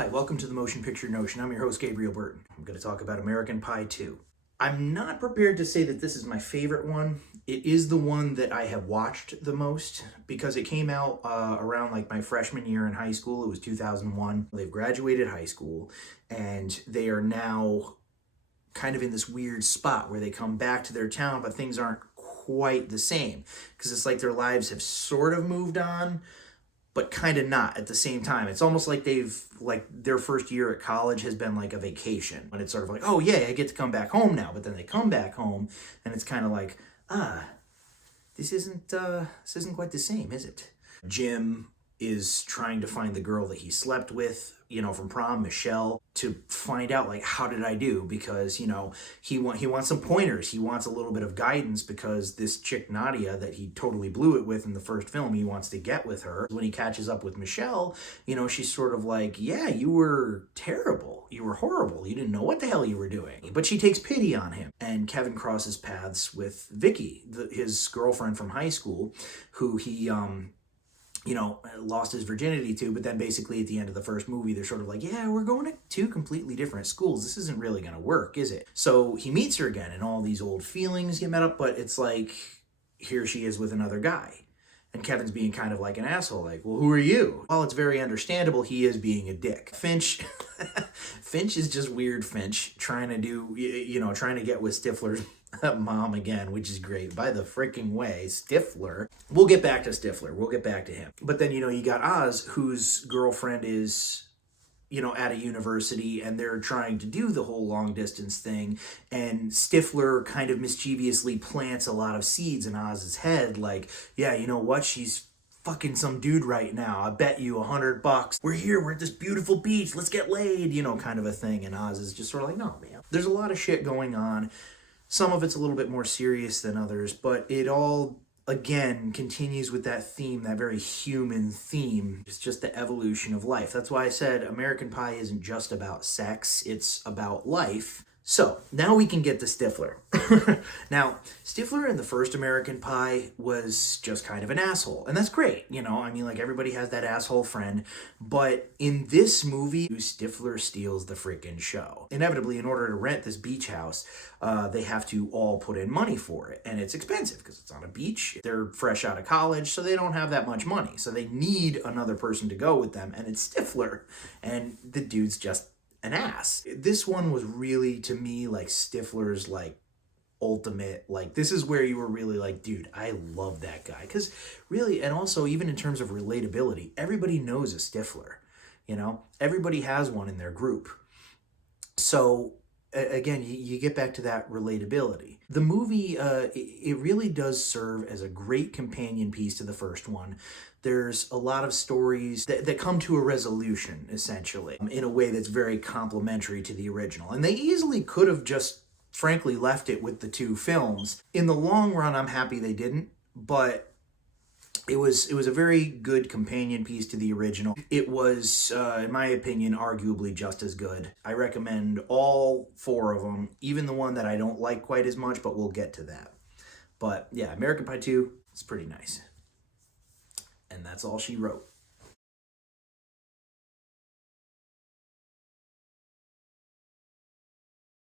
Hi, welcome to the Motion Picture Notion. I'm your host, Gabriel Burton. I'm going to talk about American Pie 2. I'm not prepared to say that this is my favorite one. It is the one that I have watched the most because it came out around like my freshman year in high school. It was 2001. They've graduated high school and they are now kind of in this weird spot where they come back to their town, but things aren't quite the same because it's like their lives have sort of moved on, but kind of not at the same time. It's almost like their first year at college has been like a vacation. And it's sort of like, oh yeah, I get to come back home now. But then they come back home and it's kind of like, this isn't quite the same, is it? Jim is trying to find the girl that he slept with, from prom, Michelle, to find out like, how did I do? Because, he wants some pointers. He wants a little bit of guidance because this chick Nadia that he totally blew it with in the first film, he wants to get with her. When he catches up with Michelle, she's sort of like, yeah, you were terrible. You were horrible. You didn't know what the hell you were doing. But she takes pity on him. And Kevin crosses paths with Vicky, his girlfriend from high school, who he, lost his virginity to, but then basically at the end of the first movie, they're sort of like, yeah, we're going to two completely different schools. This isn't really going to work, is it? So he meets her again and all these old feelings get met up, but it's like, here she is with another guy. And Kevin's being kind of like an asshole, like, well, who are you? While it's very understandable, he is being a dick. Finch is just weird Finch trying to get with Stifler's mom again, which is great. By the freaking way, Stifler. We'll get back to Stifler. We'll get back to him. But then, you got Oz, whose girlfriend is, at a university, and they're trying to do the whole long distance thing. And Stifler kind of mischievously plants a lot of seeds in Oz's head. Like, yeah, you know what? She's fucking some dude right now. I bet you $100. We're at this beautiful beach. Let's get laid, kind of a thing. And Oz is just sort of like, no, man. There's a lot of shit going on. Some of it's a little bit more serious than others, but it all, again, continues with that theme, that very human theme. It's just the evolution of life. That's why I said American Pie isn't just about sex, it's about life. So, now we can get to Stifler. Now, Stifler in the first American Pie was just kind of an asshole. And that's great, everybody has that asshole friend. But in this movie, Stifler steals the freaking show. Inevitably, in order to rent this beach house, they have to all put in money for it. And it's expensive because it's on a beach. They're fresh out of college, so they don't have that much money. So they need another person to go with them. And it's Stifler. And the dude's just an ass. This one was really, to me, like Stifler's like ultimate, like this is where you were really like, dude, I love that guy. Because really, and also even in terms of relatability, everybody knows a Stifler, everybody has one in their group. So again, you get back to that relatability. The movie, it really does serve as a great companion piece to the first one. There's a lot of stories that come to a resolution, essentially, in a way that's very complementary to the original. And they easily could have just, frankly, left it with the two films. In the long run, I'm happy they didn't, but it was a very good companion piece to the original. It was, in my opinion, arguably just as good. I recommend all four of them, even the one that I don't like quite as much, but we'll get to that. But yeah, American Pie 2 is pretty nice. And that's all she wrote.